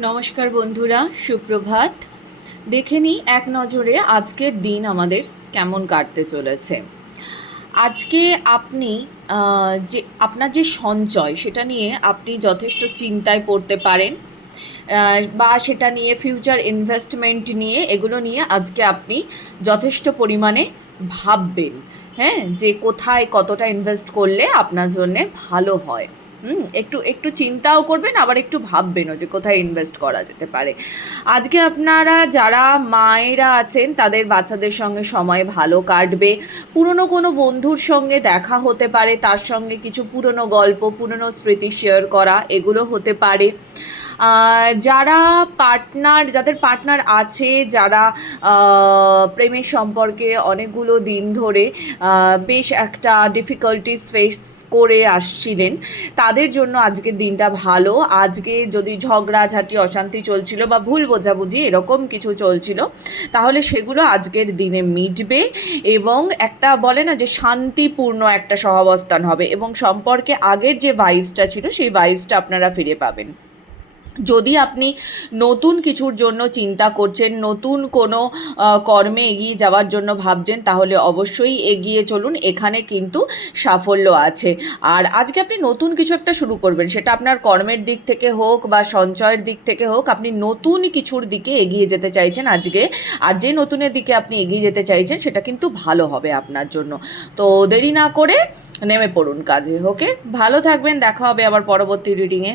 নমস্কার বন্ধুরা, সুপ্রভাত। দেখে নিই এক নজরে আজকের দিন আমাদের কেমন কাটতে চলেছে। আজকে আপনি যে আপনার যে সঞ্চয় সেটা নিয়ে আপনি যথেষ্ট চিন্তায় পড়তে পারেন, বা সেটা নিয়ে ফিউচার ইনভেস্টমেন্ট নিয়ে এগুলো নিয়ে আজকে আপনি যথেষ্ট পরিমাণে ভাববেন। হ্যাঁ, যে কোথায় কতটা ইনভেস্ট করলে আপনার জন্যে ভালো হয়। একটু একটু চিন্তাও করবেন, আবার একটু ভাববেনও যে কোথায় ইনভেস্ট করা যেতে পারে। আজকে আপনারা যারা মায়েরা আছেন তাদের বাচ্চাদের সঙ্গে সময় ভালো কাটবে। পুরনো কোনো বন্ধুর সঙ্গে দেখা হতে পারে, তার সঙ্গে কিছু পুরনো গল্প, পুরনো স্মৃতি শেয়ার করা, এগুলো হতে পারে। যারা যাদের পার্টনার আছে, যারা প্রেমের সম্পর্কে অনেকগুলো দিন ধরে বেশ একটা ডিফিকাল্টিস ফেস করে আসছিলেন, তাদের জন্য আজকের দিনটা ভালো। আজকে যদি ঝগড়াঝাটি, অশান্তি চলছিল বা ভুল বোঝাবুঝি এরকম কিছু চলছিল, তাহলে সেগুলো আজকের দিনে মিটবে এবং একটা বলে না যে শান্তিপূর্ণ একটা সহাবস্থান হবে এবং সম্পর্কে আগের যে ভাইবসটা ছিল সেই ভাইবসটা আপনারা ফিরে পাবেন। যদি আপনি নতুন কিছুর জন্য চিন্তা করছেন, নতুন কোনো কর্মে এগিয়ে যাওয়ার জন্য ভাবছেন, তাহলে অবশ্যই এগিয়ে চলুন, এখানে কিন্তু সাফল্য আছে। আর আজকে আপনি নতুন কিছু একটা শুরু করবেন, সেটা আপনার কর্মের দিক থেকে হোক বা সঞ্চয়ের দিক থেকে হোক, আপনি নতুন কিছুর দিকে এগিয়ে যেতে চাইছেন আজকে। আর যে নতুনের দিকে আপনি এগিয়ে যেতে চাইছেন সেটা কিন্তু ভালো হবে আপনার জন্য। তো দেরি না করে নেমে পড়ুন কাজে। ওকে, ভালো থাকবেন, দেখা হবে আবার পরবর্তী রিডিংয়ে।